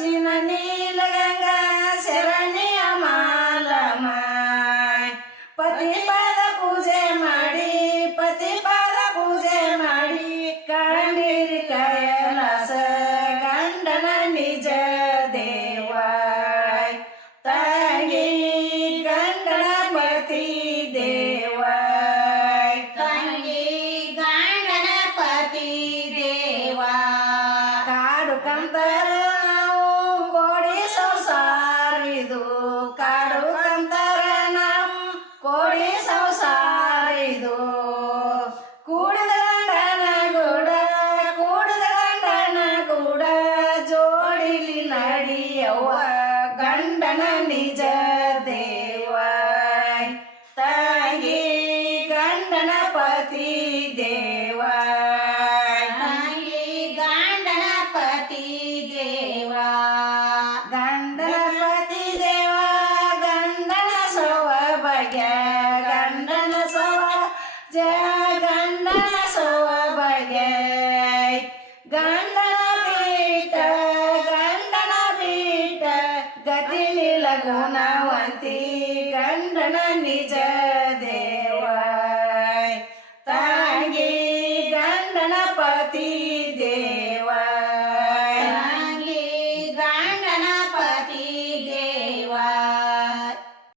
కాసిన నీలగంగా శరణి ಮಾಲಮಾಯ್ ಪತಿಪದ ಪೂಜೆ ಮಾಡಿ ಪತಿಪದ ಪೂಜೆ ಮಾಡಿ ಕಂಡಿರಿ ಕೈಲಾಸ ಗಂಡನ ನಿಜ ದೇವಾಯ್ ತಂಗಿ ಗಂಡನ ಪತಿ ದೇವಾಯ್ ತಂಗಿ ಗಂಡನ ಪತಿ ದೇವ ಕಾಡು ಕಂತರ ಸಾರಿದು. ಕೂಡಿದ ಗಂಡನ ಕೂಡ, ಕೂಡಿದ ಗಂಡನ ಕೂಡ ಜೋಡಿಲಿ ನಡಿಯವ್ವ. ಗಂಡನ ನಿಜ ದೇವ. ತಂಗಿ ಗಂಡನ ಪತಿ ದೇವ. ಜಗಂಡ ಸೋಬಗೆ ಗಂಡನ ಪೀಠ ಗಂಡನ ಪೀಠ ಗತಿಲಿಲ್ಲ ಗುಣವಂತಿ